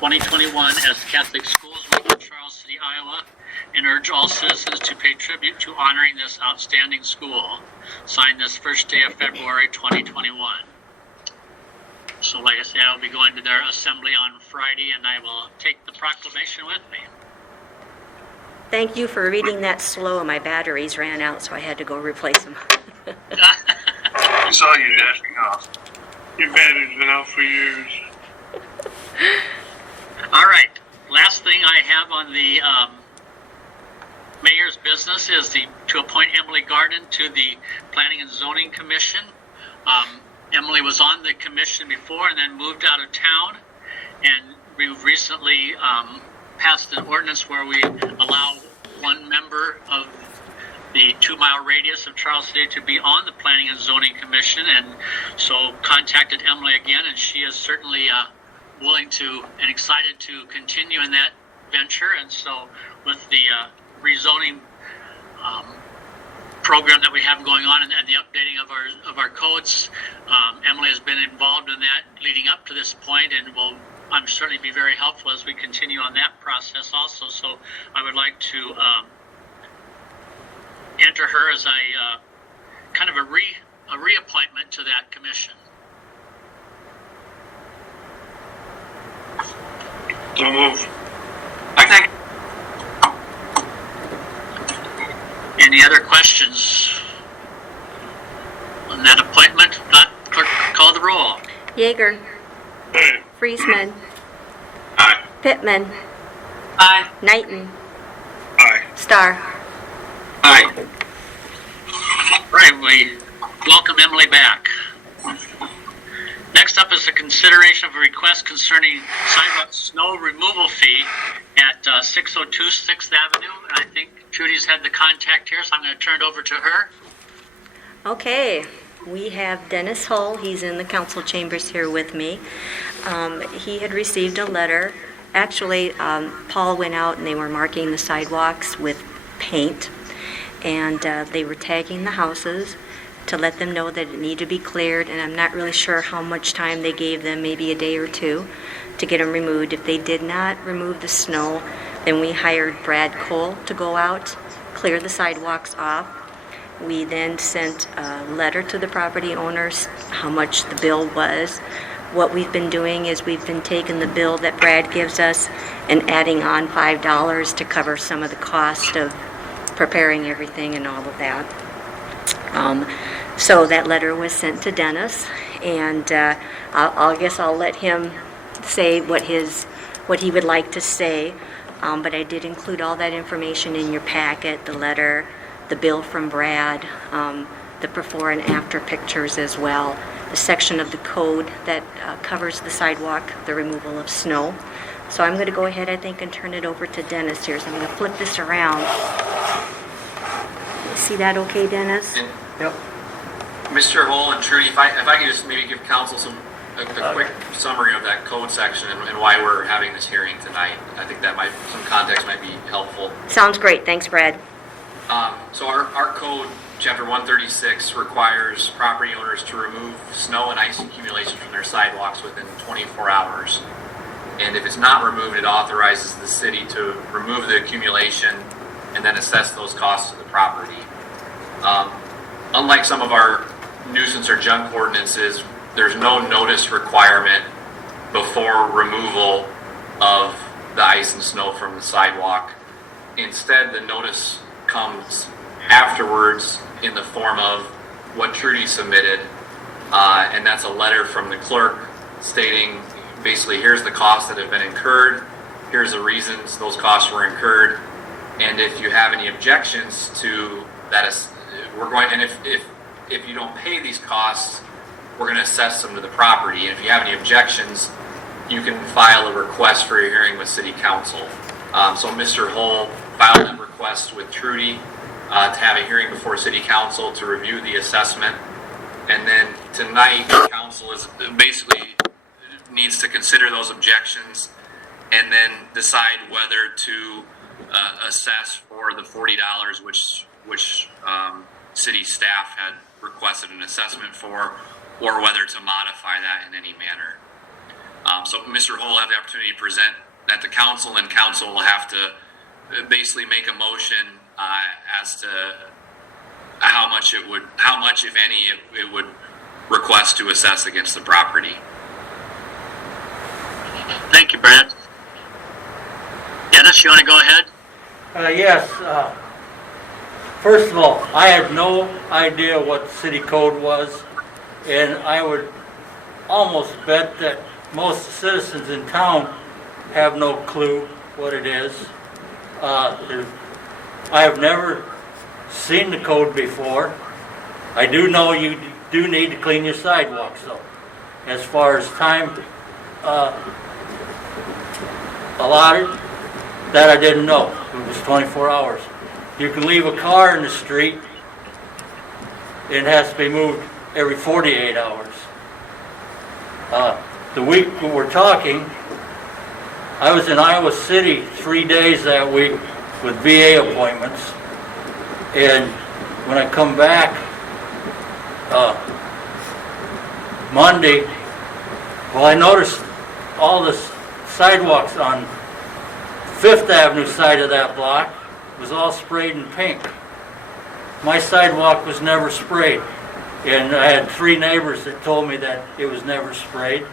2021 as Catholic Schools Week in Charles City, Iowa, and urge all citizens to pay tribute to honoring this outstanding school. Signed this first day of February 2021. So like I say, I will be going to their assembly on Friday, and I will take the proclamation with me. Thank you for reading that slow. My batteries ran out, so I had to go replace them. I saw you dashing off. Your battery's been out for years. All right. Last thing I have on the mayor's business is to appoint Emily Garden to the Planning and Zoning Commission. Emily was on the commission before and then moved out of town, and we recently passed an ordinance where we allow one member of the 2-mile radius of Charles City to be on the Planning and Zoning Commission, and so contacted Emily again, and she is certainly willing to and excited to continue in that venture. And so with the rezoning program that we have going on and the updating of our codes, Emily has been involved in that leading up to this point, and will I'm certainly be very helpful as we continue on that process also. So I would like to enter her as a kind of a reappointment to that commission. So move. Any other questions on that appointment? If not, clerk, call the roll. Yeager. Aye. Friesman. Aye. Pittman. Aye. Knighton. Aye. Starr. Aye. Right, we welcome Emily back. Next up is a consideration of a request concerning sidewalk snow removal fee at 602 6th Avenue. And I think Trudy's had the contact here, so I'm going to turn it over to her. Okay, we have Dennis Hull. He's in the council chambers here with me. He had received a letter. Actually, Paul went out and they were marking the sidewalks with paint, and they were tagging the houses to let them know that it needed to be cleared, and I'm not really sure how much time they gave them, maybe a day or two, to get them removed. If they did not remove the snow, then we hired Brad Cole to go out, clear the sidewalks off. We then sent a letter to the property owners, how much the bill was. What we've been doing is we've been taking the bill that Brad gives us and adding on $5 to cover some of the cost of preparing everything and all of that. So that letter was sent to Dennis, and I guess I'll let him say what he would like to say. But I did include all that information in your packet, the letter, the bill from Brad, the before and after pictures as well, the section of the code that covers the sidewalk, the removal of snow. So I'm going to go ahead, I think, and turn it over to Dennis here. So I'm going to flip this around. See that okay, Dennis? Yep. Mr. Hull and Trudy, if I could just maybe give council a quick summary of that code section and why we're having this hearing tonight. I think that some context might be helpful. Sounds great. Thanks, Brad. So our code, chapter 136, requires property owners to remove snow and ice accumulation from their sidewalks within 24 hours. And if it's not removed, it authorizes the city to remove the accumulation and then assess those costs to the property. Unlike some of our nuisance or junk ordinances, there's no notice requirement before removal of the ice and snow from the sidewalk. Instead, the notice comes afterwards in the form of what Trudy submitted, and that's a letter from the clerk stating basically here's the costs that have been incurred, here's the reasons those costs were incurred, and if you have any objections to that, if you don't pay these costs, we're going to assess them to the property. And if you have any objections, you can file a request for a hearing with City Council. So Mr. Hull filed a request with Trudy to have a hearing before City Council to review the assessment. And then tonight, Council is basically needs to consider those objections and then decide whether to assess for the $40, which city staff had requested an assessment for, or whether to modify that in any manner. So Mr. Hull will have the opportunity to present that to council, and council will have to basically make a motion as to how much, if any, it would request to assess against the property. Thank you, Brad. Dennis, you want to go ahead? Yes. First of all, I had no idea what city code was, and I would almost bet that most citizens in town have no clue what it is. I have never seen the code before. I do know you do need to clean your sidewalks, though. As far as time allotted, that I didn't know. It was 24 hours. You can leave a car in the street, it has to be moved every 48 hours. The week we're talking, I was in Iowa City 3 days that week with VA appointments, and when I come back Monday, well, I noticed all the sidewalks on Fifth Avenue side of that block was all sprayed in pink. My sidewalk was never sprayed, and I had 3 neighbors that told me that it was never sprayed.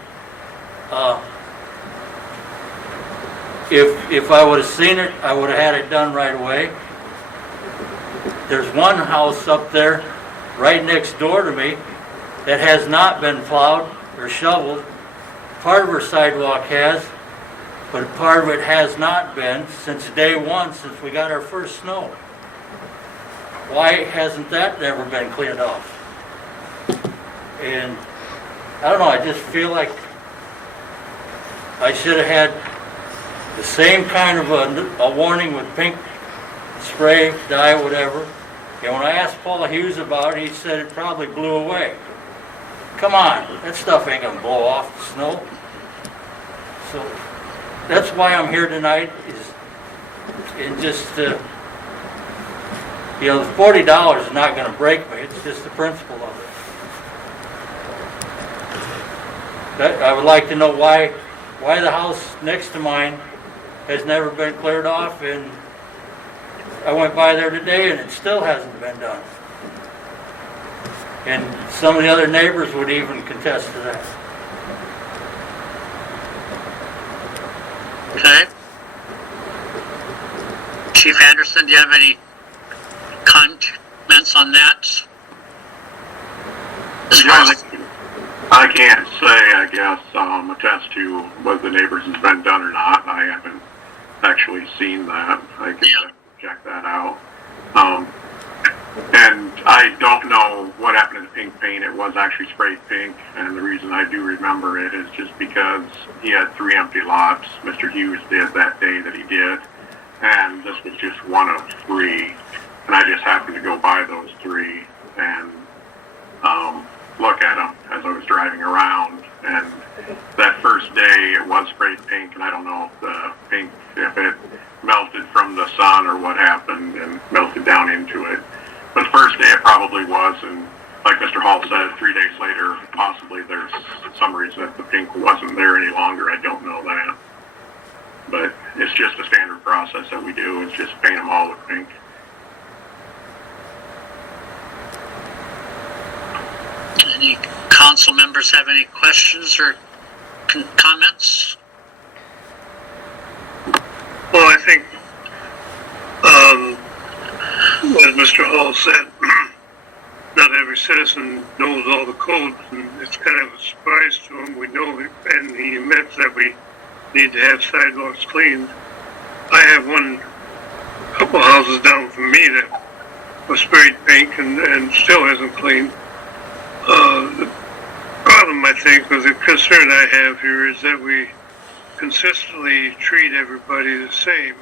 If I would have seen it, I would have had it done right away. There's one house up there right next door to me that has not been plowed or shoveled. Part of her sidewalk has, but part of it has not been since day one, since we got our first snow. Why hasn't that never been cleaned off? And I don't know, I just feel like I should have had the same kind of a warning with pink spray, dye, whatever. And when I asked Paul Hughes about it, he said it probably blew away. Come on, that stuff ain't gonna blow off the snow. So that's why I'm here tonight, is in just, the $40 is not gonna break me, it's just the principle of it. I would like to know why the house next to mine has never been cleared off, and I went by there today and it still hasn't been done. And some of the other neighbors would even contest to that. Okay. Chief Anderson, do you have any comments on that? Yes. I can't say, I guess, attest to whether the neighbors has been done or not. I haven't actually seen that. I can check that out. And I don't know what happened to the pink paint. It was actually sprayed pink, and the reason I do remember it is just because he had 3 empty lots. Mr. Hughes did that day that he did, and this was just one of 3. And I just happened to go by those 3 and look at them as I was driving around. And that first day it was sprayed pink, and I don't know if the pink, if it melted from the sun or what happened and melted down into it. But the first day it probably was, and like Mr. Hall said, 3 days later, possibly there's some reason that the pink wasn't there any longer. I don't know that. But it's just a standard process that we do, is just paint them all with pink. Any council members have any questions or comments? Well, I think, as Mr. Hall said, not every citizen knows all the codes, and it's kind of a surprise to him. We know it, and he admits that we need to have sidewalks cleaned. I have couple houses down from me that was sprayed pink and still isn't clean. The problem, I think, or the concern I have here is that we consistently treat everybody the same,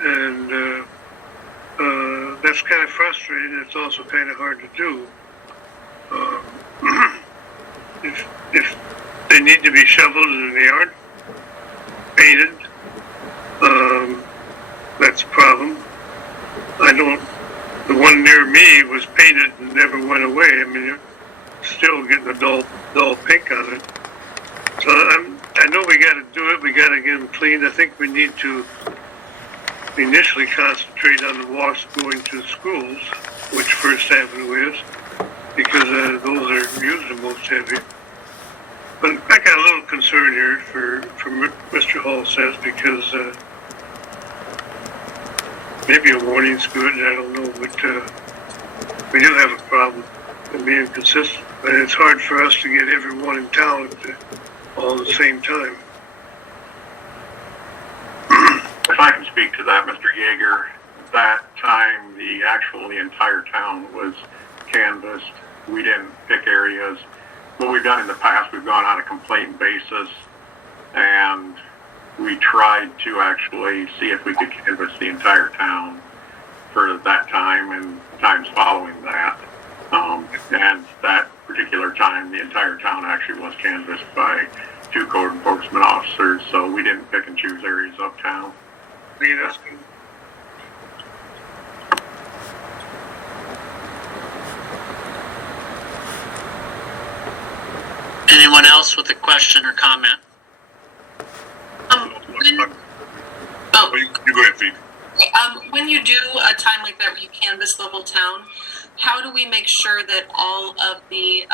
and that's kind of frustrating. It's also kind of hard to do. If they need to be shoveled and they aren't painted, that's a problem. The one near me was painted and never went away. I mean, you're still getting a dull pink on it. So I know we gotta do it, we gotta get them cleaned. I think we need to initially concentrate on the walks going to schools, which First Avenue is, because those are usually the most heavy. But I got a little concern here for Mr. Hall says, because maybe a warning's good, I don't know, but we do have a problem in being consistent. And it's hard for us to get everyone in town all at the same time. If I can speak to that, Mr. Yeager, that time the entire town was canvassed. We didn't pick areas. What we've done in the past, we've gone on a complaint basis, and we tried to actually see if we could canvass the entire town for that time and times following that. And that particular time, the entire town actually was canvassed by 2 code enforcement officers, so we didn't pick and choose areas of town. I mean, that's good. Anyone else with a question or comment? You go ahead, Phoebe. When you do a time like that where you canvass the whole town, how do we make sure that all of the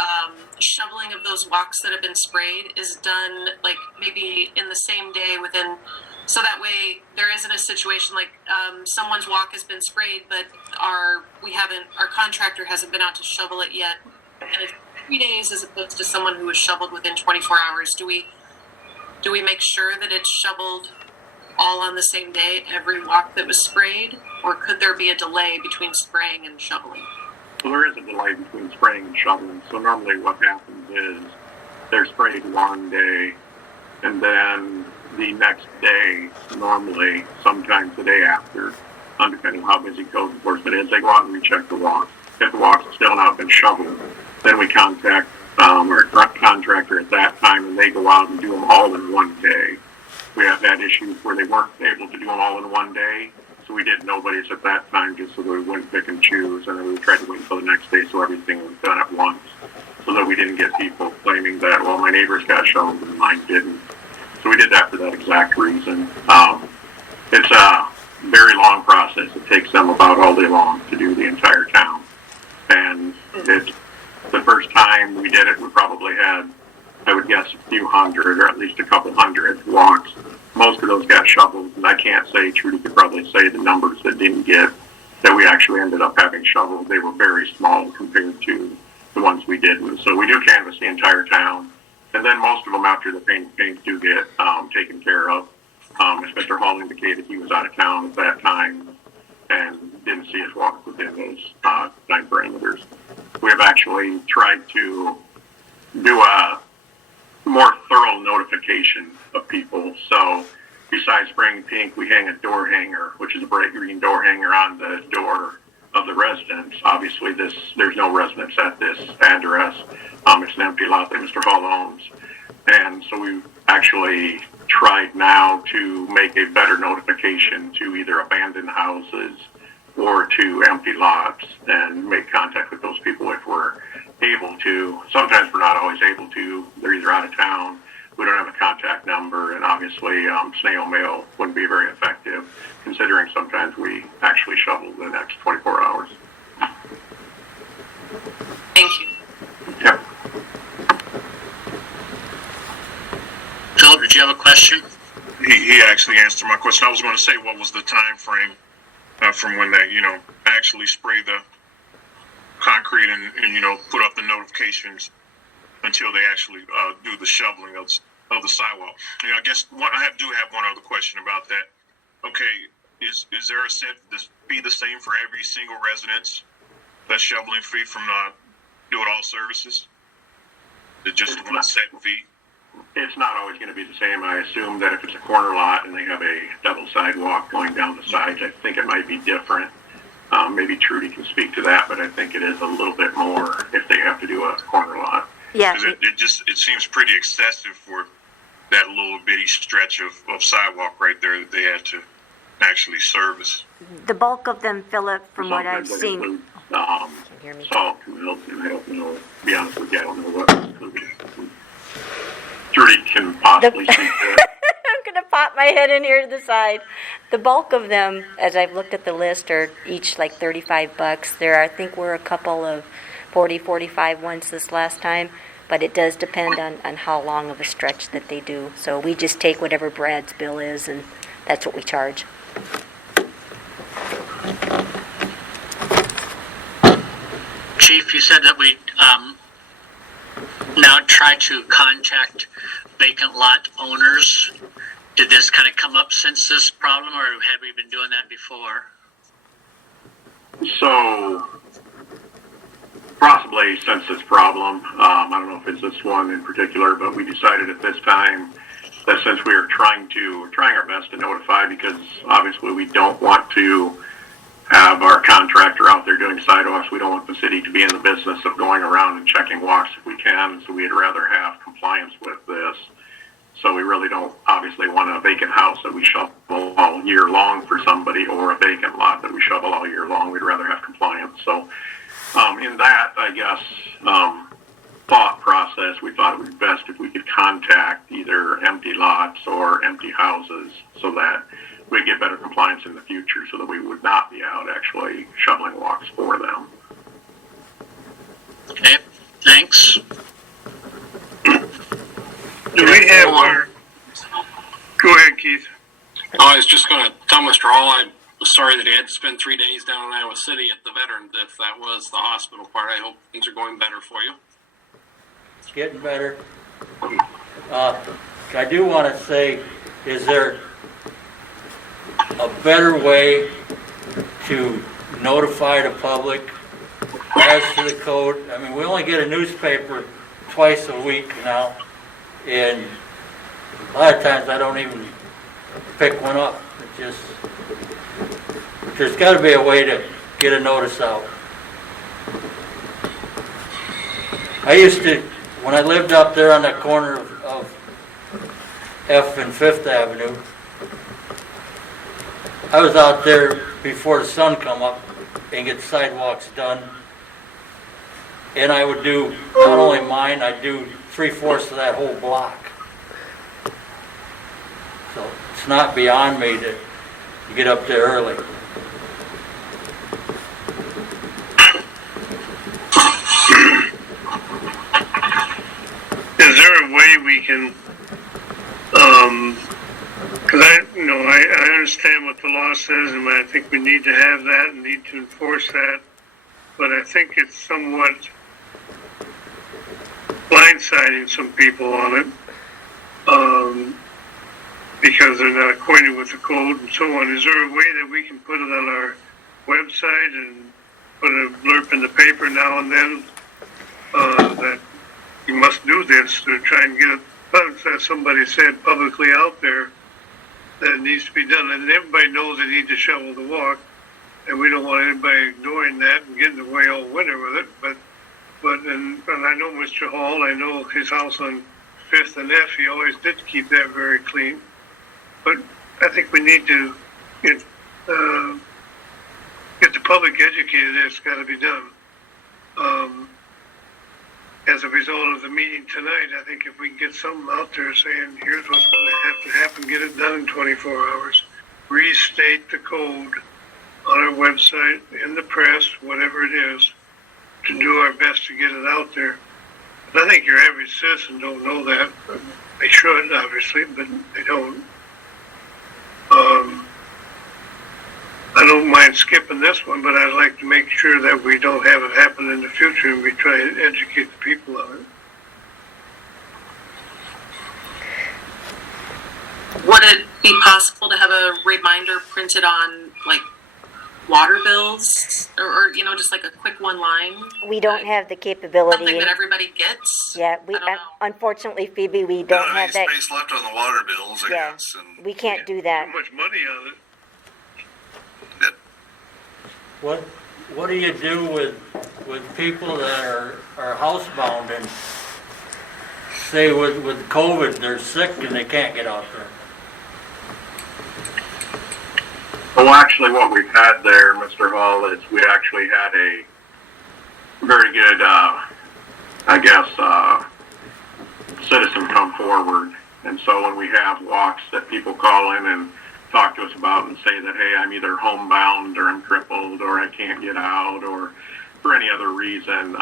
shoveling of those walks that have been sprayed is done like maybe in the same day within, so that way there isn't a situation like someone's walk has been sprayed, but our contractor hasn't been out to shovel it yet, and it's 3 days as opposed to someone who was shoveled within 24 hours. Do we make sure that it's shoveled all on the same day, every walk that was sprayed, or could there be a delay between spraying and shoveling? Well, there is a delay between spraying and shoveling. So normally what happens is they're sprayed one day, and then the next day, normally, sometimes the day after, depending on how busy code enforcement is, they go out and recheck the walks. If the walks have still not been shoveled, then we contact our contractor at that time, and they go out and do them all in one day. We have had issues where they weren't able to do them all in one day, so we did nobody's at that time just so that we wouldn't pick and choose, and then we tried to wait until the next day so everything was done at once, so that we didn't get people claiming that, well, my neighbors got shoveled and mine didn't. So we did that for that exact reason. It's a very long process. It takes them about all day long to do the entire town. And it's the first time we did it, we probably had, I would guess, a few hundred or at least a couple hundred walks. Most of those got shoveled, and I can't say, Trudy could probably say the numbers that didn't get, that we actually ended up having shoveled. They were very small compared to the ones we didn't. So we do canvass the entire town. And then most of them after the paint do get taken care of. As Mr. Hall indicated, he was out of town at that time and didn't see his walk within those time parameters. We have actually tried to do a more thorough notification of people. So besides spraying pink, we hang a door hanger, which is a bright green door hanger on the door of the residence. Obviously, there's no residence at this address. It's an empty lot that Mr. Hall owns. And so we've actually tried now to make a better notification to either abandoned houses or to empty lots and make contact with those people if we're able to. Sometimes we're not always able to. They're either out of town, we don't have a contact number, and obviously snail mail wouldn't be very effective considering sometimes we actually shovel the next 24 hours. Thank you. Yep. Phil, did you have a question? He actually answered my question. I was going to say, what was the time frame from when they, actually spray the concrete and put up the notifications until they actually do the shoveling of the sidewalk. I guess I do have one other question about that. Okay, is there a set this be the same for every single residence that's shoveling fee from Do It All Services? Is it just one set fee? It's not always going to be the same. I assume that if it's a corner lot and they have a double sidewalk going down the sides, I think it might be different. Maybe Trudy can speak to that, but I think it is a little bit more if they have to do a corner lot. Yeah. 'Cause it seems pretty excessive for that little bitty stretch of sidewalk right there that they had to actually service. The bulk of them, Philip, from what I've Sometimes it seen. includes, Can you hear me? salt and milk, and I don't know, to be honest with you, I don't know what included. Trudy can possibly speak to it. I'm gonna pop my head in here to the side. The bulk of them, as I've looked at the list, are each like $35. I think we're a couple of 40, 45 ones this last time, but it does depend on how long of a stretch that they do. So we just take whatever Brad's bill is, and that's what we charge. Chief, you said that we now try to contact vacant lot owners. Did this kind of come up since this problem, or have we been doing that before? So, possibly since this problem, I don't know if it's this one in particular, but we decided at this time that since we are trying our best to notify, because obviously we don't want to have our contractor out there doing sidewalks. We don't want the city to be in the business of going around and checking walks if we can, so we'd rather have compliance with this. So we really don't obviously want a vacant house that we shovel all year long for somebody, or a vacant lot that we shovel all year long. We'd rather have compliance. So in that, I guess, thought process, we thought it would be best if we could contact either empty lots or empty houses so that we'd get better compliance in the future, so that we would not be out actually shoveling walks for them. Okay, thanks. Do we have our, go ahead, Keith. I was just going to tell Mr. Hall I was sorry that he had to spend 3 days down in Iowa City at the Veterans. If that was the hospital part, I hope things are going better for you. It's getting better. I do want to say, is there a better way to notify the public as to the code? I mean, we only get a newspaper twice a week now, and a lot of times I don't even pick one up. It just, there's got to be a way to get a notice out. I used to, when I lived up there on that corner of F and 5th Avenue, I was out there before the sun come up and get sidewalks done. And I would do not only mine, I'd do 3/4 of that whole block. So it's not beyond me to get up there early. Is there a way we can, because I understand what the law says, and I think we need to have that and need to enforce that, but I think it's somewhat blindsiding some people on it, because they're not acquainted with the code and so on. Is there a way that we can put it on our website and put a blurb in the paper now and then, that you must do this to try and get it, as somebody said, publicly out there, that it needs to be done, and everybody knows they need to shovel the walk, and we don't want anybody ignoring that and getting away all winter with it. But and I know Mr. Hall, I know his house on 5th and F, he always did keep that very clean. But I think we need to get the public educated that it's got to be done. As a result of the meeting tonight, I think if we can get something out there saying, here's what's going to have to happen, get it done in 24 hours, restate the code on our website, in the press, whatever it is, to do our best to get it out there. But I think your average citizen don't know that. They should, obviously, but they don't. I don't mind skipping this one, but I'd like to make sure that we don't have it happen in the future, and we try and educate the people on it. Would it be possible to have a reminder printed on, like, water bills, or just like a quick one line? We don't have the capability. Something that everybody gets? Yeah, I don't know. unfortunately, Phoebe, we don't have that. Space left on the water bills, I Yeah, guess. And we can't do that. Too much money on it. What do you do with people that are housebound and say with COVID they're sick and they can't get out there? Well, actually, what we've had there, Mr. Hall, is we actually had a very good, citizen come forward. And so when we have walks that people call in and talk to us about and say that, hey, I'm either homebound or I'm crippled or I can't get out or for any other reason,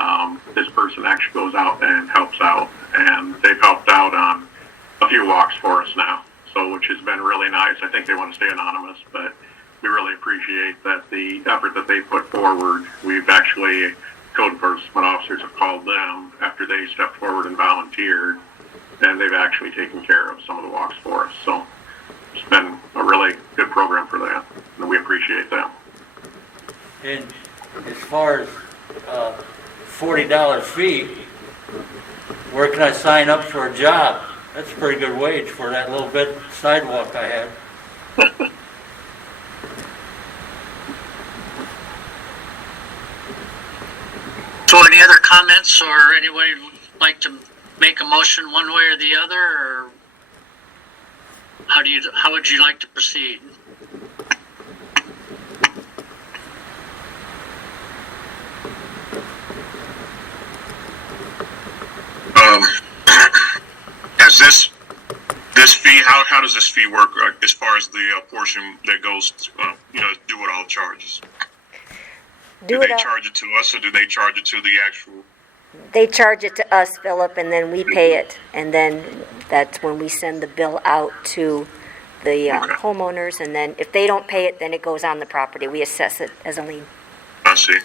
this person actually goes out and helps out. And they've helped out on a few walks for us now, so which has been really nice. I think they want to stay anonymous, but we really appreciate that the effort that they put forward. We've actually, code enforcement officers have called them after they stepped forward and volunteered, and they've actually taken care of some of the walks for us. So it's been a really good program for that, and we appreciate that. And as far as $40 fee, where can I sign up for a job? That's a pretty good wage for that little bit sidewalk I had. So any other comments, or anybody would like to make a motion one way or the other, or how would you like to proceed? Has this fee, how does this fee work as far as the portion that goes, do it all charges? Do they charge it to us or do they charge it to the actual? They charge it to us, Philip, and then we pay it. And then that's when we send the bill out to the homeowners. And then if they don't pay it, then it goes on the property. We assess it as a lien. I see.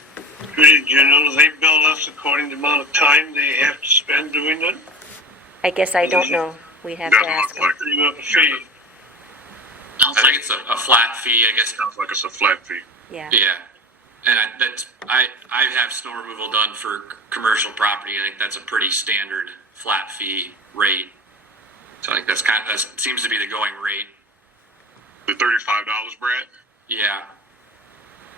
Did you know they bill us according to the amount of time they have to spend doing it? I guess I don't know. We'd have to Doesn't ask look them. like You have a fee. I think it's a flat fee, I guess. Sounds like it's a flat fee. Yeah. Yeah. And I have snow removal done for commercial property. I think that's a pretty standard flat fee rate. So I think that seems to be the going rate. The $35, Brad? Yeah.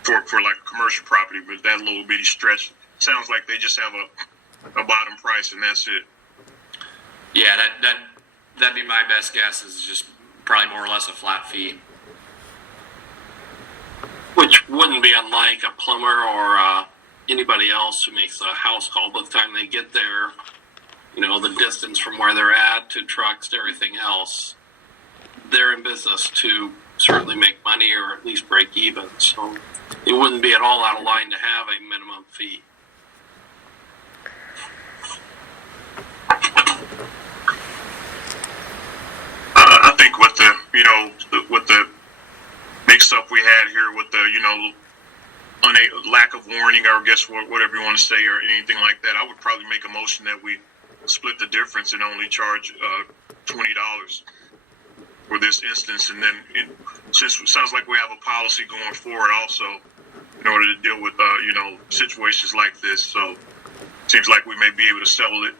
For like a commercial property, but that little bitty stretch, sounds like they just have a bottom price and that's it. Yeah, that'd be my best guess, is just probably more or less a flat fee. Which wouldn't be unlike a plumber or anybody else who makes a house call. By the time they get there, the distance from where they're at to trucks to everything else, they're in business to certainly make money or at least break even. So it wouldn't be at all out of line to have a minimum fee. I think with the mix-up we had here with the, lack of warning, or guess whatever you want to say, or anything like that, I would probably make a motion that we split the difference and only charge $20 for this instance. And then, since it sounds like we have a policy going forward also in order to deal with, situations like this. So it seems like we may be able to settle it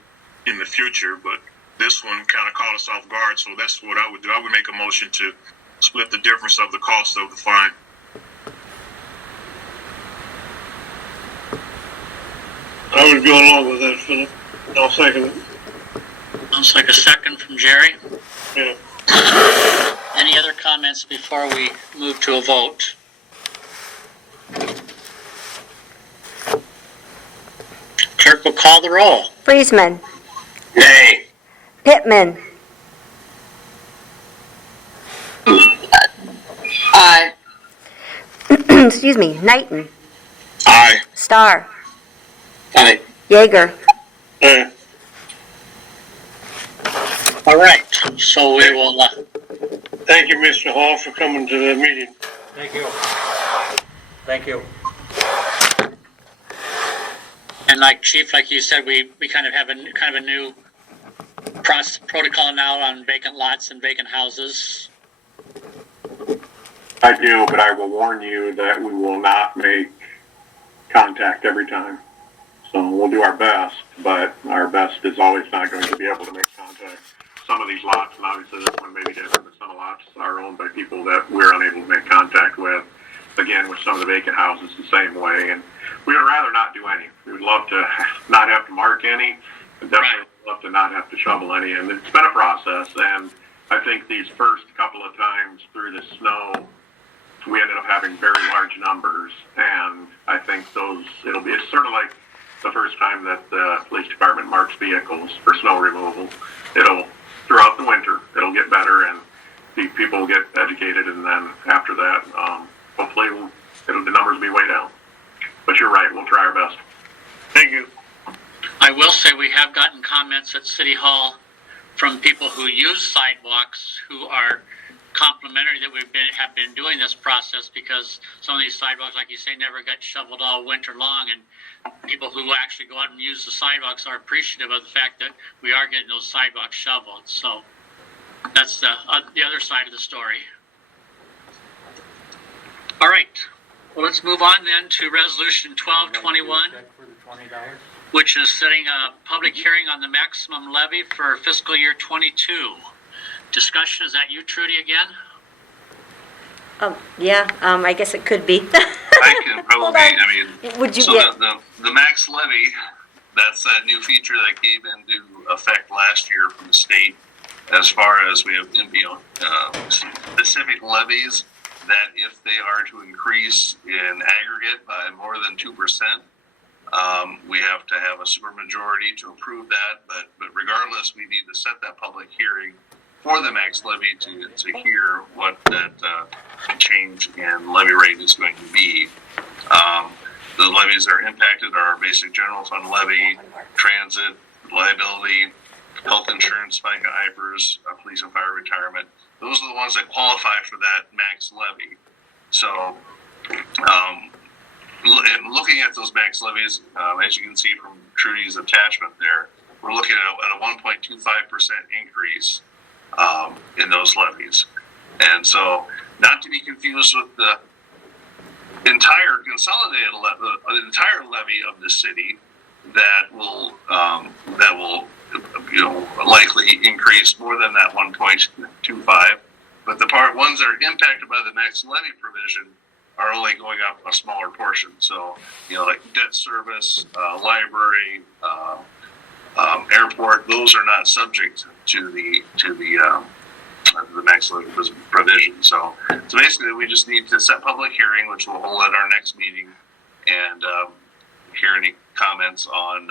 in the future, but this one kind of caught us off guard. So that's what I would do. I would make a motion to split the difference of the cost of the fine. I would go along with that, Philip. I'll second it. Sounds like a second from Jerry. Yeah. Any other comments before we move to a vote? Clerk will call the roll. Friesman. Nay. Pittman. Aye. Excuse me. Knighton. Aye. Starr. Aye. Yeager. Aye. All right, so we will, Thank you, Mr. Hall, for coming to the meeting. Thank you. Thank you. and like Chief, like you said, we kind of have a new protocol now on vacant lots and vacant houses. I do, but I will warn you that we will not make contact every time. So we'll do our best, but our best is always not going to be able to make contact. Some of these lots, and obviously this one may be different, but some lots are owned by people that we're unable to make contact with. Again, with some of the vacant houses the same way, and we would rather not do any. We would love to not have to mark any, and definitely love to not have to shovel any, and it's been a process, and I think these first couple of times through the snow, we ended up having very large numbers, and I think it'll be sort of like the first time that the police department marks vehicles for snow removal. It'll, throughout the winter, it'll get better and the people will get educated, and then after that, hopefully the numbers will be way down. But you're right, we'll try our best. Thank you. I will say we have gotten comments at City Hall from people who use sidewalks who are complimentary that have been doing this process, because some of these sidewalks, like you say, never got shoveled all winter long, and people who actually go out and use the sidewalks are appreciative of the fact that we are getting those sidewalks shoveled. So that's the other side of the story. All right. Well, let's move on then to Resolution 1221, Check for the $20. which is setting a public hearing on the maximum levy for fiscal year 22. Discussion, is that you, Trudy, again? Yeah, I guess it could be. I can Hold probably, on. I mean, Would you so get, the max levy, that's that new feature that came into effect last year from the state, as far as we have, specific levies that if they are to increase in aggregate by more than 2%, we have to have a supermajority to approve that. But regardless, we need to set that public hearing for the max levy to hear what that change in levy rate is going to be. The levies that are impacted are basic general fund levy, transit, liability, health insurance, FICA, IFRS, police and fire retirement. Those are the ones that qualify for that max levy. So, looking at those max levies, as you can see from Trudy's attachment there, we're looking at a 1.25% increase in those levies. And so, not to be confused with the entire consolidated the entire levy of the city that will likely increase more than that 1.25, but the ones that are impacted by the max levy provision are only going up a smaller portion. So, like debt service, library, airport, those are not subject to the max levy provision. So basically, we just need to set public hearing, which we'll hold at our next meeting, and hear any comments on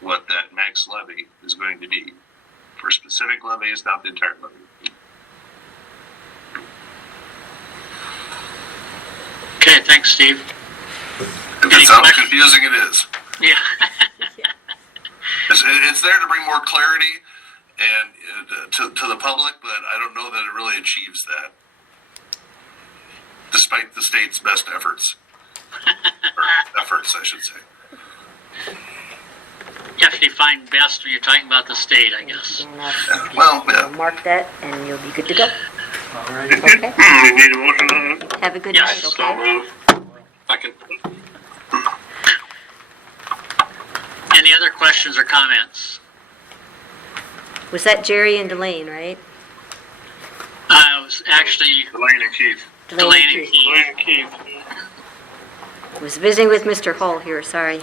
what that max levy is going to be for specific levies, not the entire levy. Okay, thanks, Steve. If Any it sounds questions? confusing, it is. Yeah. It's there to bring more clarity and to the public, but I don't know that it really achieves that, despite the state's best efforts. Or efforts, I should say. You have to define best when you're talking about the state, I guess. Well, yeah. mark that and you'll be good to go. All right. Okay? You need a motion on it? Have a good Yes, night, so okay? Second. Any other questions or comments? Was that Jerry and Delane, right? It was actually Elaine and Keith. Delane and Keith. Elaine and Keith. Was visiting with Mr. Hull here, sorry.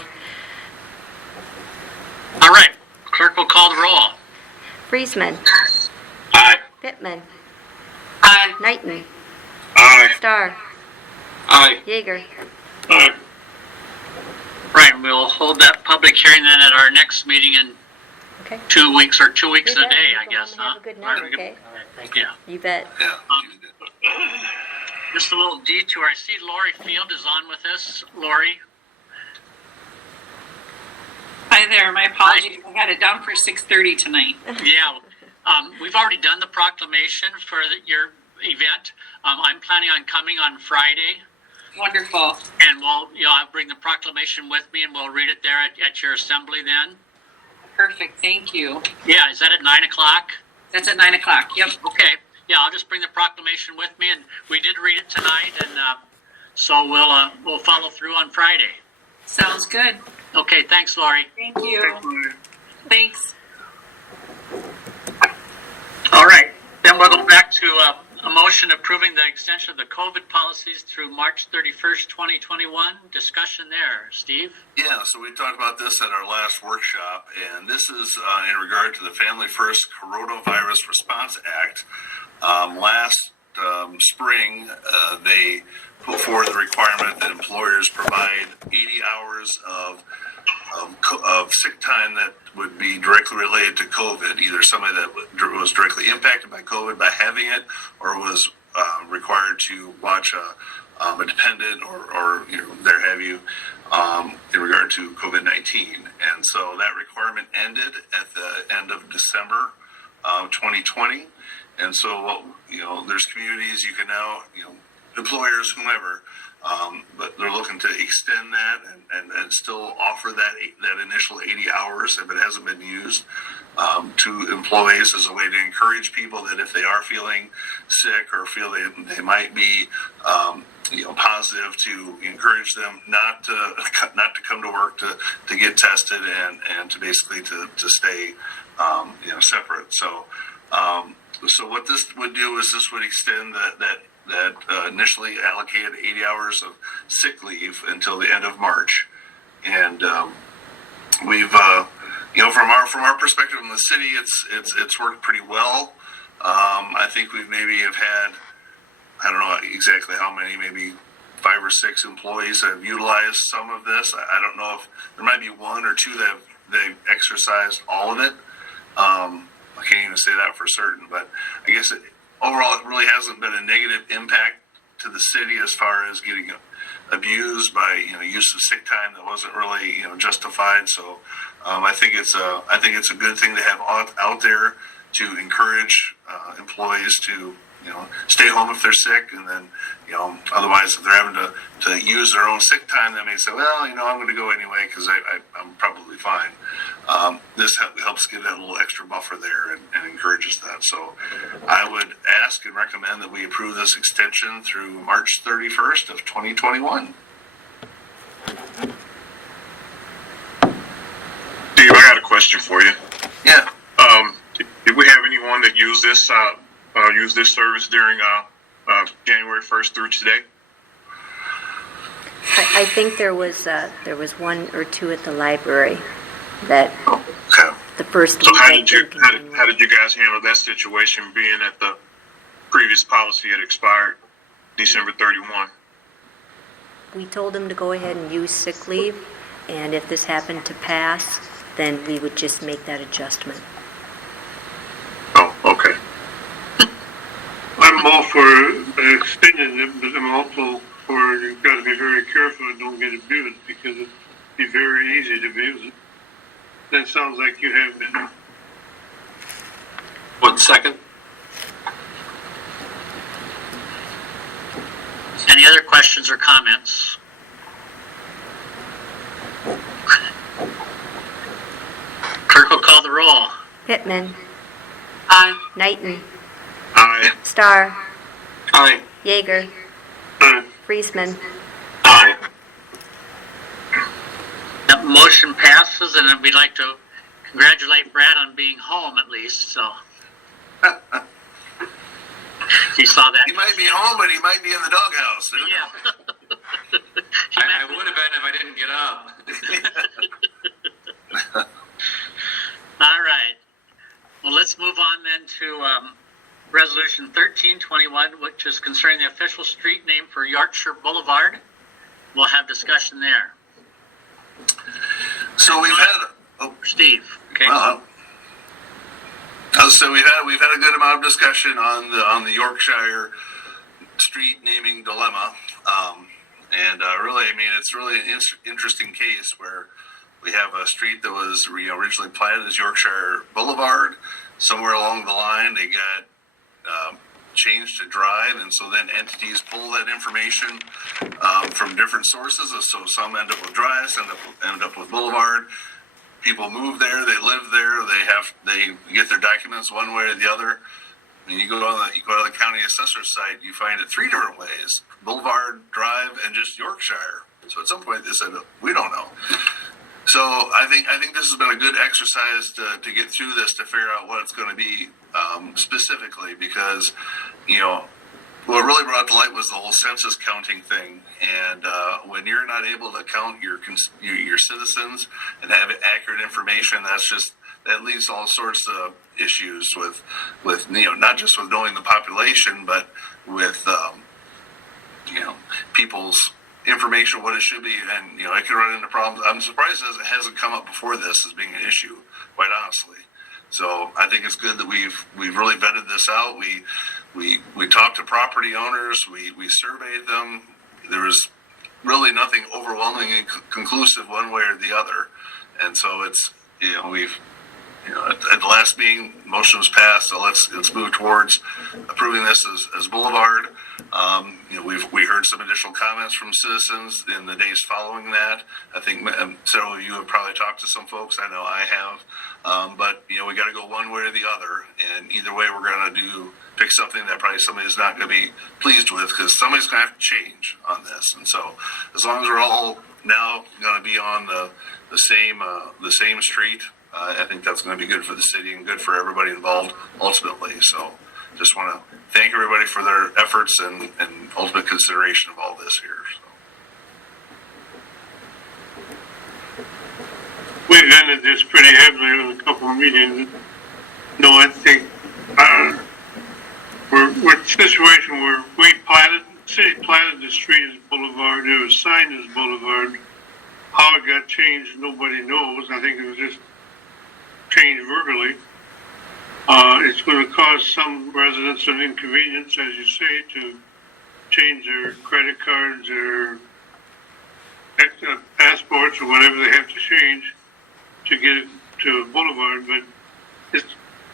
All right, clerk will call the roll. Friesman, Aye. Pittman, Aye. Knighton, Aye. Starr, Aye. Yeager. Aye. Right, and we'll hold that public hearing then at our next meeting in Okay. 2 weeks or 2 weeks You a bet. day, You I go guess, home and huh? have a good night, Right. okay? All right, thank you. Yeah. You bet. Yeah. Just a little detour. I see Lori Field is on with us. Lori, Hi there, my apologies, I had it down for 6:30 tonight. yeah, we've already done the proclamation for your event. I'm planning on coming on Friday, Wonderful. and I'll bring the proclamation with me, and we'll read it there at your assembly then. Perfect, thank you. Yeah, is that at 9 o'clock? That's at 9 o'clock, yep. Okay, yeah, I'll just bring the proclamation with me, and we did read it tonight, and so we'll follow through on Friday. Sounds good. Okay, thanks, Lori. Thank you. Thanks. All right, then we'll go back to a motion approving the extension of the COVID policies through March 31st, 2021. Discussion there, Steve? Yeah, so we talked about this at our last workshop, and this is in regard to the Family First Coronavirus Response Act. Last spring, they put forward the requirement that employers provide 80 hours of of sick time that would be directly related to COVID, either somebody that was directly impacted by COVID by having it, or was required to watch a dependent or there have you in regard to COVID-19. And so that requirement ended at the end of December 2020. And so, there's communities you can now, employers, whomever, but they're looking to extend that and still offer that initial 80 hours if it hasn't been used to employees as a way to encourage people that if they are feeling sick or feel they might be positive, to encourage them not to come to work to get tested and to basically to stay separate. So what this would do is this would extend that initially allocated 80 hours of sick leave until the end of March. And we've from our perspective in the city, it's worked pretty well. I think we've maybe have had, I don't know exactly how many, maybe 5 or 6 employees that have utilized some of this. I don't know if there might be 1 or 2 that they've exercised all of it. I can't even say that for certain, but I guess overall it really hasn't been a negative impact to the city as far as getting abused by use of sick time that wasn't really justified. So I think it's a good thing to have out there to encourage employees to stay home if they're sick, and then otherwise if they're having to use their own sick time, they may say, well, I'm going to go anyway because I'm probably fine. This helps give that little extra buffer there and encourages that. So I would ask and recommend that we approve this extension through March 31st of 2021. Dave, I got a question for you. Yeah. Did we have anyone that used this service during January 1st through today? I think there was 1 or 2 at the library that Okay. the first So week. how I did you think, and then how did you guys handle that situation, being that the previous policy had expired December 31? we told them to go ahead and use sick leave, and if this happened to pass, then we would just make that adjustment. Oh, okay. I'm all for extending it, but I'm also for you've got to be very careful and don't get abused because it'd be very easy to abuse it. That sounds like you have been. 1 second. Any other questions or comments? Clerk will call the roll. Pittman, Aye. Knighton, Aye. Starr, Aye. Yeager, Aye. Friesman. Aye. That motion passes, and we'd like to congratulate Brad on being home at least, so. He saw that. He might be home, but he might be in the doghouse. Yeah. I would have been if I didn't get up. All right. Well, let's move on then to Resolution 1321, which is concerning the official street name for Yorkshire Boulevard. We'll have discussion there. So we've had. Steve, okay? So we've had a good amount of discussion on the Yorkshire street naming dilemma, and really, it's really an interesting case where we have a street that was originally platted as Yorkshire Boulevard. Somewhere along the line, they got changed to Drive, and so then entities pull that information from different sources. So some end up with Drive, some end up with Boulevard. People move there, they live there, they get their documents one way or the other. And you go to the county assessor's site, you find it 3 different ways: Boulevard, Drive, and just Yorkshire. So at some point they said, we don't know. So I think this has been a good exercise to get through this, to figure out what it's going to be specifically, because what really brought to light was the whole census counting thing. And when you're not able to count your citizens and have accurate information, that leads to all sorts of issues with not just with knowing the population, but with people's information what it should be, and it could run into problems. I'm surprised it hasn't come up before this as being an issue, quite honestly. So I think it's good that we've really vetted this out. We talked to property owners, we surveyed them. There was really nothing overwhelmingly conclusive one way or the other, and so it's we've. At the last meeting, motion was passed, so let's move towards approving this as Boulevard. We heard some additional comments from citizens in the days following that. I think several of you have probably talked to some folks. I know I have, but we got to go one way or the other, and either way, we're going to pick something that probably somebody's not going to be pleased with, because somebody's going to have to change on this. And so, as long as we're all now going to be on the same street. I think that's going to be good for the city and good for everybody involved ultimately. So just want to thank everybody for their efforts and ultimate consideration of all this here. So. We vetted this pretty heavily in a couple of meetings. No, I think we're in a situation where city platted the street as Boulevard. It was signed as Boulevard. How it got changed, nobody knows. I think it was just changed verbally. It's going to cause some residents an inconvenience, as you say, to change their credit cards or passports or whatever they have to change to get it to a Boulevard. But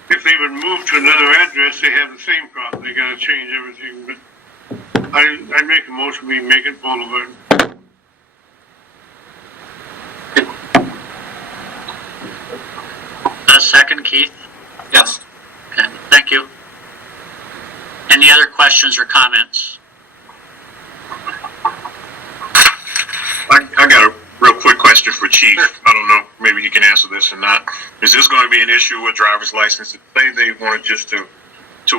if they would move to another address, they have the same problem. They got to change everything. But I make a motion we make it Boulevard. Second, Keith? Yes. Okay, thank you. Any other questions or comments? I got a real quick question for Chief. Sure. I don't know, maybe you can answer this or not. Is this going to be an issue with driver's license? Say they wanted just to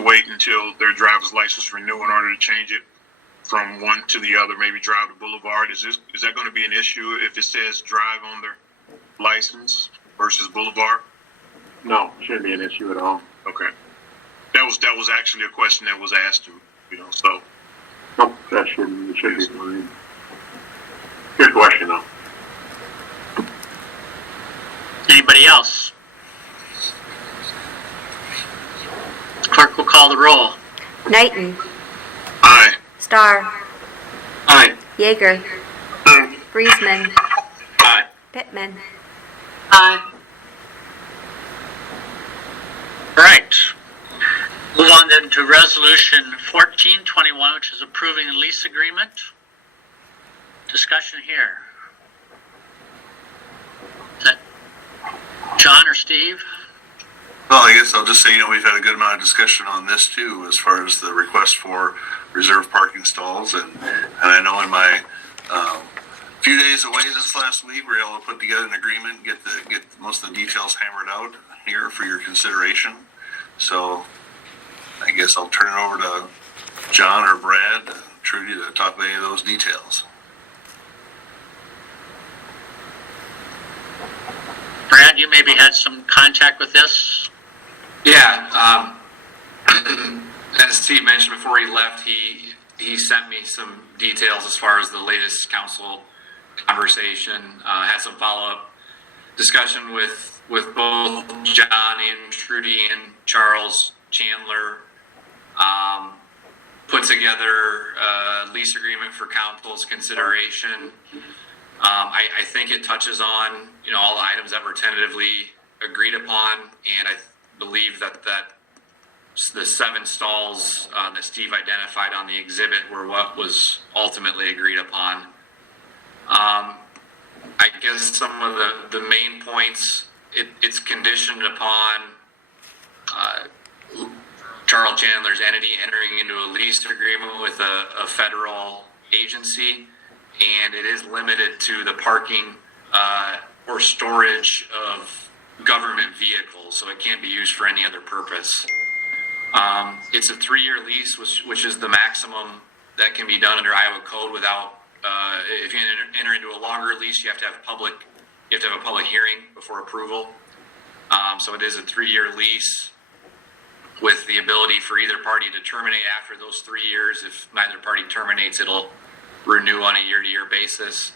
wait until their driver's license renew in order to change it from one to the other, maybe drive to Boulevard. Is that going to be an issue if it says drive on their license versus Boulevard? No, shouldn't be an issue at all. Okay. That was actually a question that was asked, so. Nope, that should be fine. Good question, though. Anybody else? Clerk will call the roll. Knighton, Aye. Starr, Aye. Yeager, Friesman, Aye. Pittman. Aye. All right. Move on then to Resolution 1421, which is approving a lease agreement. Discussion here. Is that John or Steve? Well, I guess I'll just say, we've had a good amount of discussion on this too, as far as the request for reserved parking stalls. And I know in my few days away this last week, we were able to put together an agreement, get most of the details hammered out here for your consideration. So I guess I'll turn it over to John or Brad, Trudy, to talk about any of those details. Brad, you maybe had some contact with this? Yeah. As Steve mentioned before he left, he sent me some details as far as the latest council conversation. Had some follow-up discussion with both John and Trudy and Charles Chandler. Put together a lease agreement for council's consideration. I think it touches on all the items that were tentatively agreed upon, and I believe that the 7 stalls that Steve identified on the exhibit were what was ultimately agreed upon. I guess some of the main points, it's conditioned upon Charles Chandler's entity entering into a lease agreement with a federal agency, and it is limited to the parking or storage of government vehicles, so it can't be used for any other purpose. It's a 3-year lease, which is the maximum that can be done under Iowa code without. If you enter into a longer lease, you have to have a public hearing before approval. So it is a 3-year lease with the ability for either party to terminate after those 3 years. If neither party terminates, it'll renew on a year-to-year basis.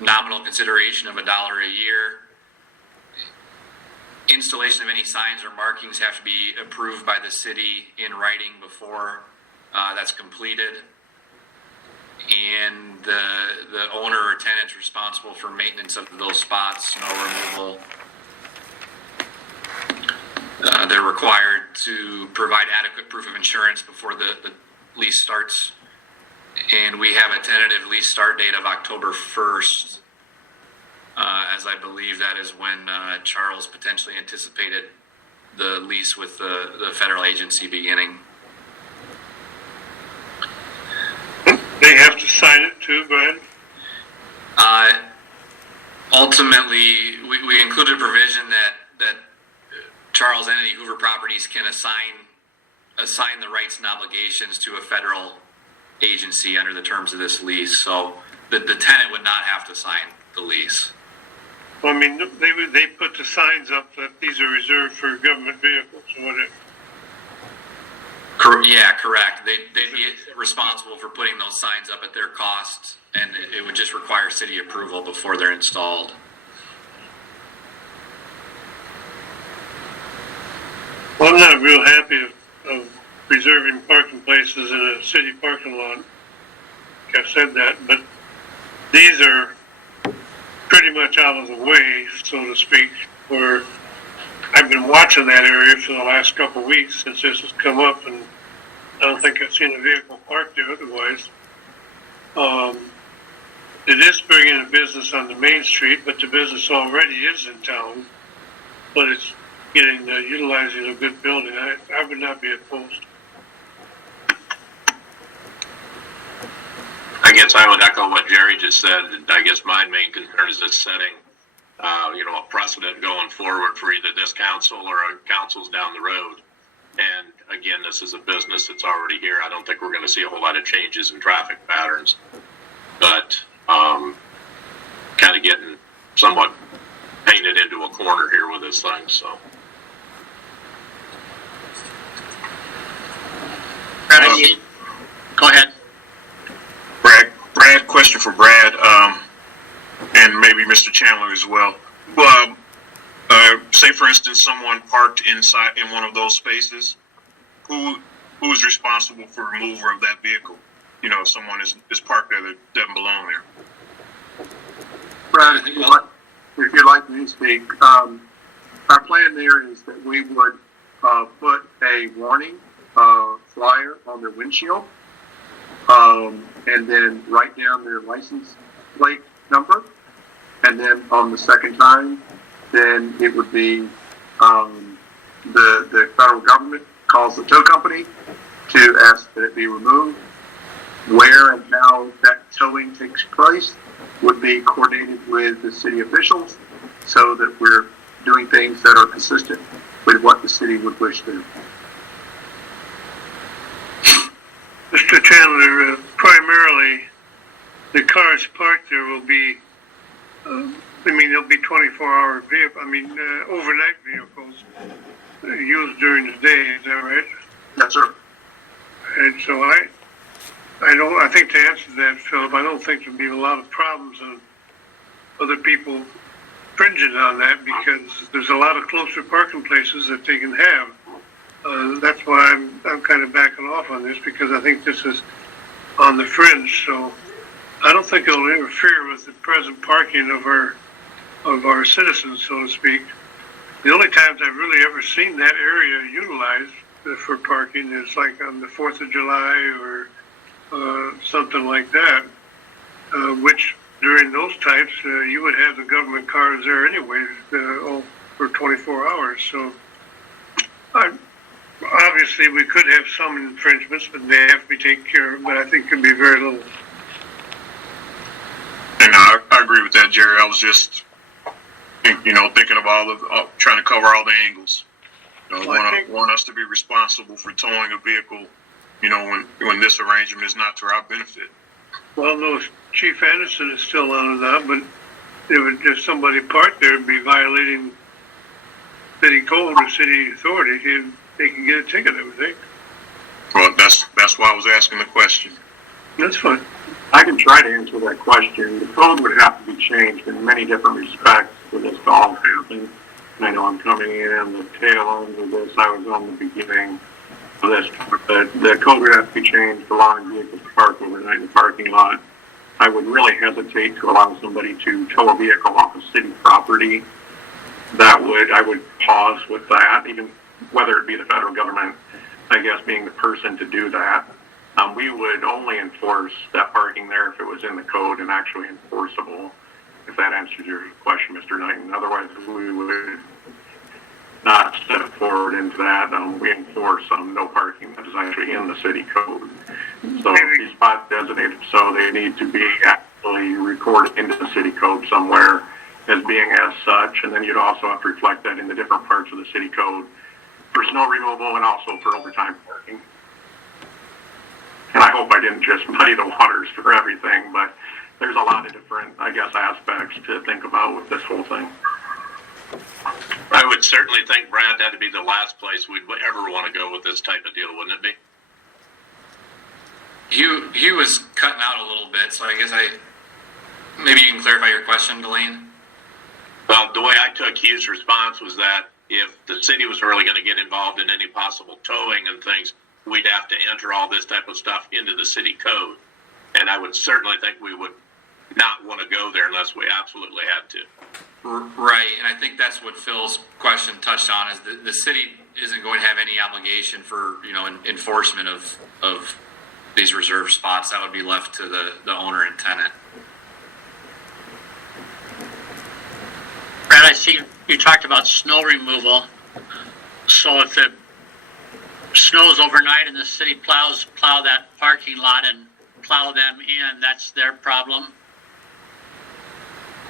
Nominal consideration of $1 a year. Installation of any signs or markings have to be approved by the city in writing before that's completed. And the owner or tenant is responsible for maintenance of those spots, snow removal. They're required to provide adequate proof of insurance before the lease starts. And we have a tentative lease start date of October 1st, as I believe that is when Charles potentially anticipated the lease with the federal agency beginning. They have to sign it too, Brad? Ultimately, we included a provision that Charles Entity Hoover Properties can assign the rights and obligations to a federal agency under the terms of this lease. So the tenant would not have to sign the lease. Well, I mean, they put the signs up that these are reserved for government vehicles or whatever. Yeah, correct. They'd be responsible for putting those signs up at their cost, and it would just require city approval before they're installed. Well, I'm not real happy of reserving parking places in a city parking lot. I've said that, but these are pretty much out of the way, so to speak, where I've been watching that area for the last couple of weeks since this has come up, and I don't think I've seen a vehicle parked there otherwise. It is bringing a business on the main street, but the business already is in town, but it's getting, utilizing a good building. I would not be opposed. I guess I would echo what Jerry just said. I guess my main concern is it's setting, a precedent going forward for either this council or councils down the road. And again, this is a business that's already here. I don't think we're going to see a whole lot of changes in traffic patterns, but kind of getting somewhat painted into a corner here with this thing. So. Go ahead. Brad, question for Brad, and maybe Mr. Chandler as well. Well, say for instance, someone parked inside in one of those spaces. Who is responsible for removal of that vehicle? You know, if someone is parked there that doesn't belong there. Brad, if you'd like me to speak, our plan there is that we would put a warning flyer on their windshield, and then write down their license plate number, and then on the second time, then it would be the federal government calls the tow company to ask that it be removed. Where and how that towing takes place would be coordinated with the city officials so that we're doing things that are consistent with what the city would wish to do. Mr. Chandler, primarily the cars parked there will be, they'll be 24-hour vehicle, overnight vehicles used during the day, is that right? Yes, sir. And so I think to answer that, Philip, I don't think there'll be a lot of problems on other people fringing on that because there's a lot of closer parking places that they can have. That's why I'm kind of backing off on this because I think this is on the fringe. So I don't think it'll interfere with the present parking of our citizens, so to speak. The only times I've really ever seen that area utilized for parking is like on the 4th of July or something like that, which during those types you would have the government cars there anyway all for 24 hours. So obviously we could have some infringements, but they have to be taken care of, but I think it could be very little. And I agree with that, Jerry. I was just, thinking of trying to cover all the angles. Want us to be responsible for towing a vehicle, when this arrangement is not to our benefit. Well, no, Chief Anderson is still on it now, but if somebody parked there, it'd be violating city code or city authority, and they can get a ticket, I would think. Well, that's why I was asking the question. That's fine. I can try to answer that question. The code would have to be changed in many different respects for this to all happen. And I know I'm coming in on the tail end of this. I was on the beginning of this. But the code would have to be changed for allowing vehicles to park overnight in the parking lot. I would really hesitate to allow somebody to tow a vehicle off of city property. I would pause with that, even whether it be the federal government, I guess, being the person to do that. We would only enforce that parking there if it was in the code and actually enforceable, if that answers your question, Mr. Knighton. Otherwise, we would not step forward into that. We enforce no parking that is actually in the city code. So if these spots designated so they need to be actually recorded into the city code somewhere as being as such, and then you'd also have to reflect that in the different parts of the city code for snow removal and also for overtime parking. And I hope I didn't just muddy the waters for everything, but there's a lot of different, I guess, aspects to think about with this whole thing. I would certainly think, Brad, that'd be the last place we'd ever want to go with this type of deal, wouldn't it be? He was cutting out a little bit, so I guess maybe you can clarify your question, Delane. Well, the way I took Hugh's response was that if the city was really going to get involved in any possible towing and things, we'd have to enter all this type of stuff into the city code. And I would certainly think we would not want to go there unless we absolutely had to. Right, and I think that's what Phil's question touched on, is the city isn't going to have any obligation for, enforcement of these reserved spots. That would be left to the owner and tenant. Brad, I see you talked about snow removal. So if it snows overnight and the city plow that parking lot and plow them in, that's their problem?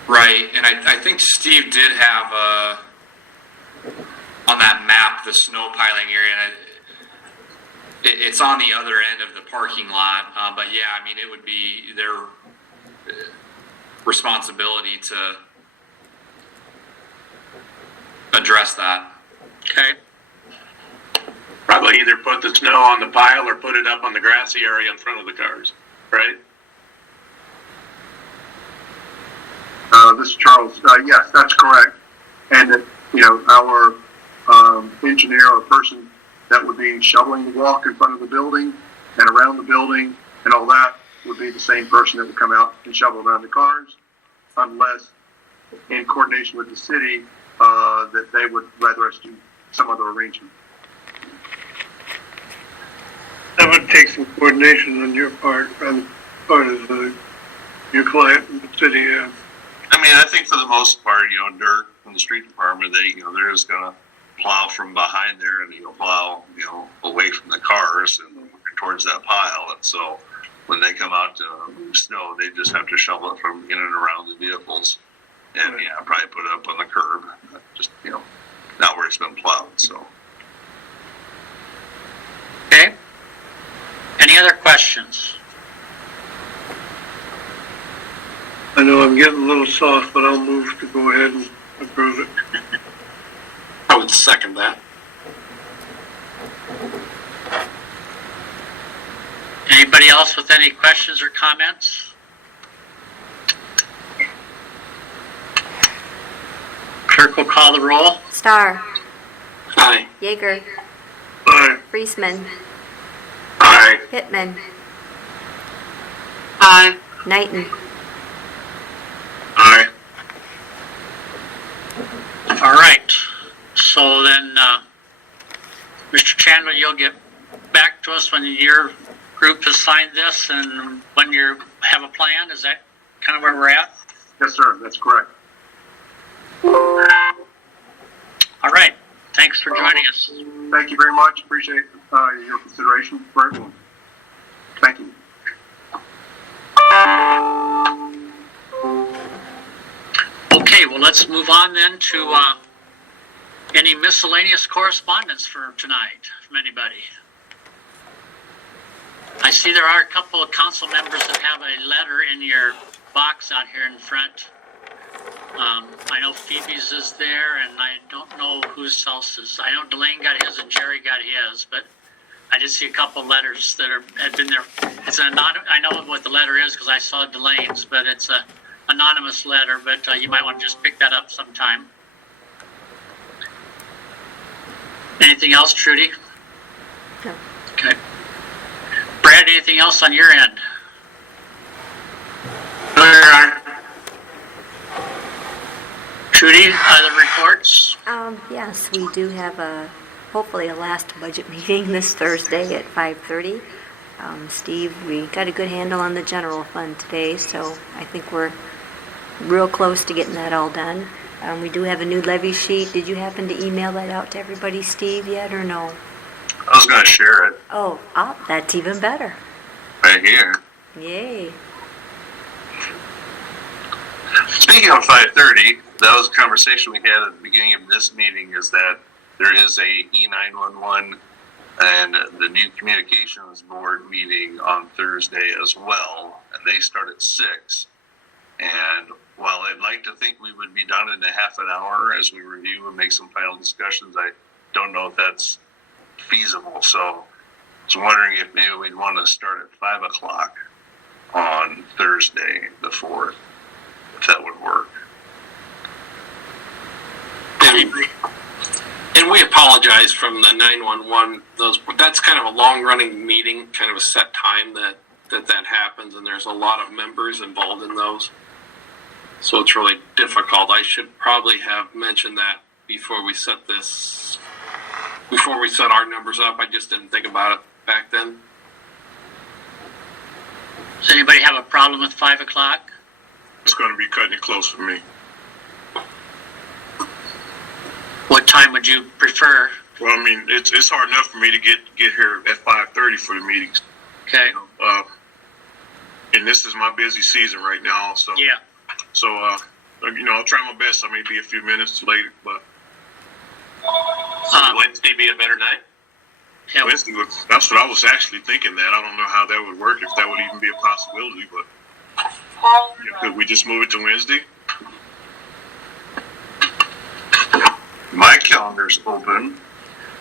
Right, and I think Steve did have on that map the snow piling area. And it's on the other end of the parking lot, but yeah, I mean, it would be their responsibility to address that. Okay. Probably either put the snow on the pile or put it up on the grassy area in front of the cars, right? This is Charles. Yes, that's correct. And that, our engineer or person that would be shoveling the walk in front of the building and around the building and all that would be the same person that would come out and shovel around the cars, unless in coordination with the city, that they would rather us do some other arrangement. That would take some coordination on your part, on part of your client and the city. I mean, I think for the most part, Dirk from the street department, they're just gonna plow from behind there and plow away from the cars and towards that pile. And so when they come out to move snow, they just have to shovel it from in and around the vehicles, and probably put it up on the curb, just not where it's been plowed. So. Okay. Any other questions? I know I'm getting a little soft, but I'll move to go ahead and approve it. I would second that. Anybody else with any questions or comments? Clerk will call the roll. Starr, Aye. Yeager, Aye. Friesman, Aye. Pittman, Aye. Knighton. Aye. All right. So then, Mr. Chandler, you'll get back to us when your group has signed this and when you have a plan. Is that kind of where we're at? Yes, sir. That's correct. All right. Thanks for joining us. Thank you very much. Appreciate your consideration for everyone. Thank you. Okay, well, let's move on then to any miscellaneous correspondence for tonight from anybody. I see there are a couple of council members that have a letter in your box out here in front. I know Phoebe's is there, and I don't know whose else is. I know Delane got his and Jerry got his, but I did see a couple letters that had been there. It's an I know what the letter is because I saw Delane's, but it's a anonymous letter. But you might want to just pick that up sometime. Anything else, Trudy? No. Okay. Brad, anything else on your end? Trudy, other reports? Yes, we do have hopefully a last budget meeting this Thursday at 5:30. Steve, we got a good handle on the general fund today, so I think we're real close to getting that all done. We do have a new levy sheet. Did you happen to email that out to everybody, Steve, yet or no? I was going to share it Oh, that's even better. right here. Yay. Speaking of 5:30, that was a conversation we had at the beginning of this meeting, is that there is a E911 and the new communications board meeting on Thursday as well, and they start at 6. And while I'd like to think we would be done in a half an hour as we review and make some final discussions, I don't know if that's feasible. So I was wondering if maybe we'd want to start at 5 o'clock on Thursday the 4th, if that would work. And we apologize from the 911. That's kind of a long-running meeting, kind of a set time that happens, and there's a lot of members involved in those. So it's really difficult. I should probably have mentioned that before we set our numbers up. I just didn't think about it back then. Does anybody have a problem with 5 o'clock? It's going to be cutting it close for me. What time would you prefer? Well, I mean, it's hard enough for me to get here at 5:30 for the meetings. Okay. And this is my busy season right now, so. Yeah. So, I'll try my best. I may be a few minutes late, but Wednesday be a better night? Yeah. Wednesday, that's what I was actually thinking that. I don't know how that would work, if that would even be a possibility, but could we just move it to Wednesday? My calendar's open.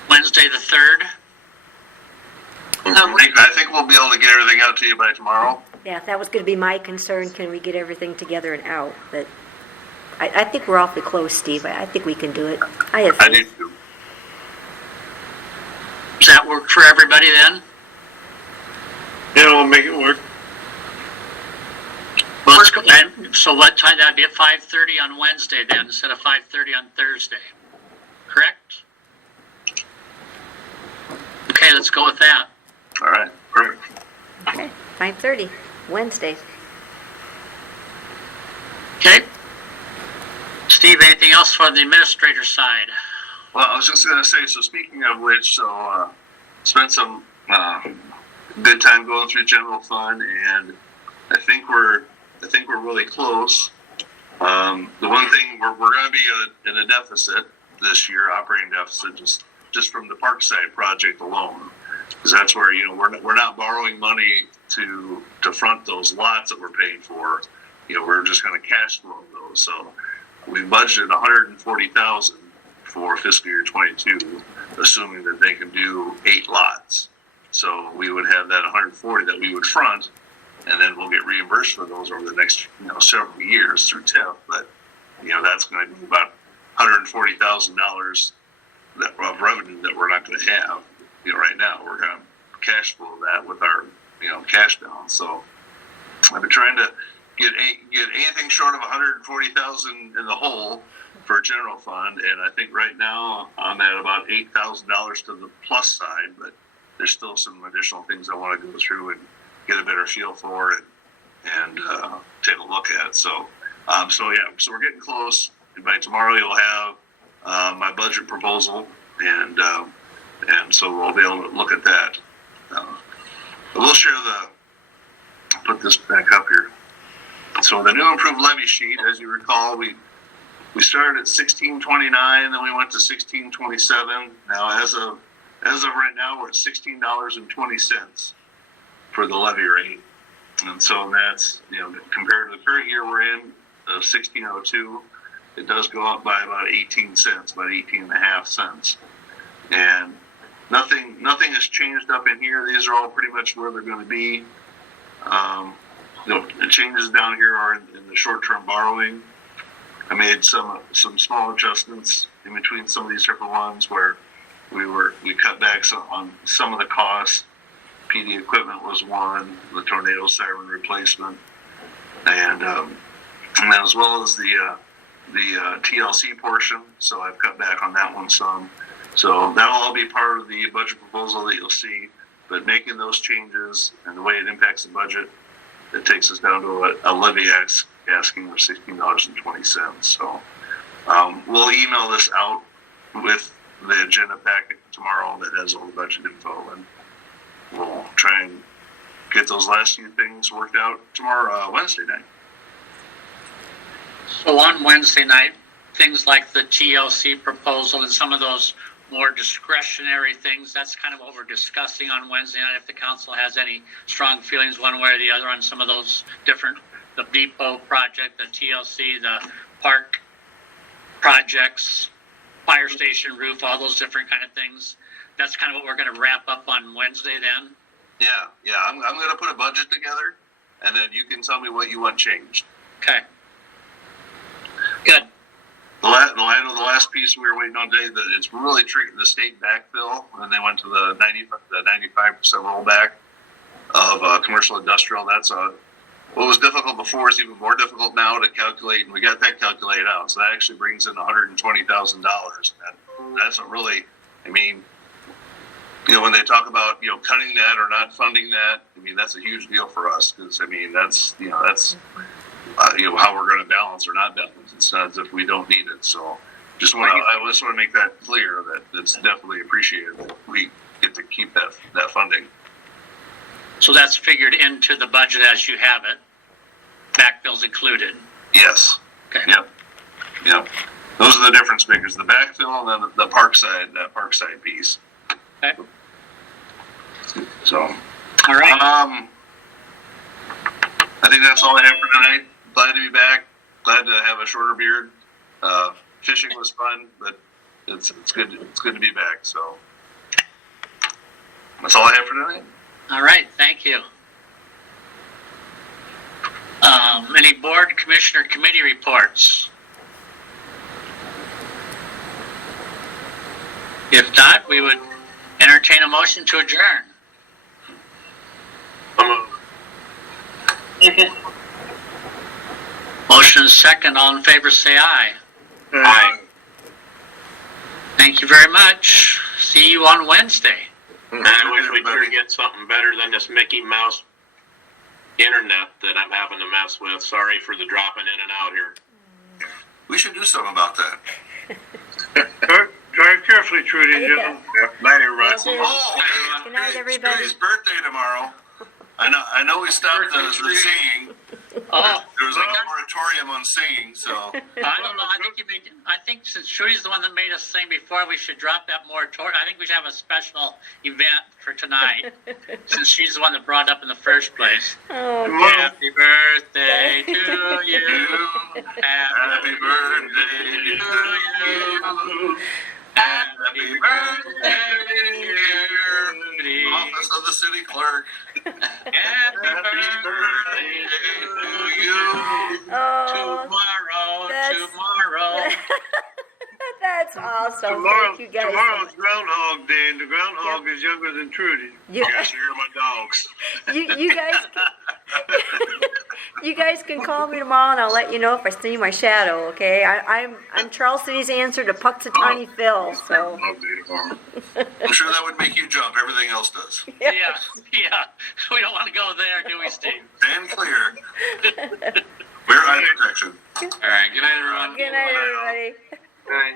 Wednesday the 3rd. I think we'll be able to get everything out to you by tomorrow. Yeah, that was going to be my concern. Can we get everything together and out? But I think we're awfully close, Steve. I think we can do it. I have I do faith. too. Does that work for everybody then? Yeah, we'll make it work. Well, let's go. And so what time? That'd be at 5:30 on Wednesday then, instead of 5:30 on Thursday. Correct? Okay, let's go with that. All right, perfect. Okay, 5:30, Wednesday. Okay. Steve, anything else for the administrator side? Well, I was just going to say, so speaking of which, spent some good time going through general fund, and I think we're really close. The one thing we're going to be in a deficit this year, operating deficit, just from the Parkside project alone, because that's where we're not borrowing money to front those lots that we're paying for. We're just going to cash flow those. So we budgeted $140,000 for fiscal year 22, assuming that they can do 8 lots. So we would have that 140 that we would front, and then we'll get reimbursed for those over the next several years through TIF. But that's going to be about $140,000 of revenue that we're not going to have. Right now we're going to cash flow that with our cash balance. So I've been trying to get anything short of $140,000 in the hole for general fund, and I think right now I'm at about $8,000 to the plus side, but there's still some additional things I want to go through and get a better feel for and take a look at. So we're getting close. And by tomorrow you'll have my budget proposal, and so we'll be able to look at that. We'll share put this back up here. So the new improved levy sheet, as you recall, we started at 1629, then we went to 1627. Now, as of right now, we're at $16.20 for the levy rate, and so that's compared to the current year we're in, 1602, it does go up by about 18 cents, about 18.5 cents. And nothing has changed up in here. These are all pretty much where they're going to be. The changes down here are in the short-term borrowing. I made some small adjustments in between some of these different ones where we cut back on some of the costs. PD equipment was one, the tornado siren replacement, and as well as the TLC portion. So I've cut back on that one some. So that'll all be part of the budget proposal that you'll see. But making those changes and the way it impacts the budget, it takes us down to a levy asking for $16.20. So we'll email this out with the agenda packet tomorrow that has all the budget info, and we'll try and get those last few things worked out tomorrow, Wednesday night. So on Wednesday night, things like the TLC proposal and some of those more discretionary things, that's kind of what we're discussing on Wednesday night. If the council has any strong feelings one way or the other on some of those different, the depot project, the TLC, the park projects, fire station roof, all those different kind of things. That's kind of what we're going to wrap up on Wednesday then. Yeah. I'm going to put a budget together, and then you can tell me what you want changed. Okay. Good. The last piece we were waiting on today, that it's really tricky, the state backfill, and they went to the 95% rollback of commercial industrial. That's what was difficult before is even more difficult now to calculate, and we got that calculated out. So that actually brings in $120,000. That's a really, I mean, when they talk about, cutting that or not funding that, I mean, that's a huge deal for us because, I mean, that's how we're going to balance or not balance. It's not as if we don't need it. So I just want to make that clear that it's definitely appreciated that we get to keep that funding. So that's figured into the budget as you have it. Backfill's included. Yes. Okay. Yep. Those are the difference makers: the backfill and then the parkside piece. Okay. So. All right. I think that's all I have for tonight. Glad to be back. Glad to have a shorter beard. Fishing was fun, but it's good. It's good to be back. So that's all I have for tonight. All right. Thank you. Any board, commissioner, committee reports? If not, we would entertain a motion to adjourn. Motion is second. All in favor, say aye. Aye. Thank you very much. See you on Wednesday. I wish we could get something better than this Mickey Mouse internet that I'm having to mess with. Sorry for the dropping in and out here. We should do something about that. Drive carefully, Trudy. Yeah. Night, everybody. Oh, good night, everybody. It's Trudy's birthday tomorrow. I know we stopped the singing. Oh, There was a moratorium on singing, so. I don't know. I think since Trudy's the one that made us sing before, we should drop that moratorium. I think we should have a special event for tonight, since she's the one that brought it up in the first place. Oh, Happy birthday to you. Happy birthday to you. Happy birthday, Trudy. Office of the city clerk. Happy birthday to you. Oh, Tomorrow. that's awesome. Tomorrow's Thank you guys. Groundhog Day, and the groundhog is younger than Trudy. You, Yes, you're my dogs. you guys can call me tomorrow, and I'll let you know if I see my shadow. Okay, I'm Charles City's answer to Puxatawny Phil. So I'm sure that would make you jump. Everything else does. Yeah. We don't want to go there, do we, Steve? Stand clear. Wear eye protection. All right. Good night, everyone. Good night, everybody. Good night.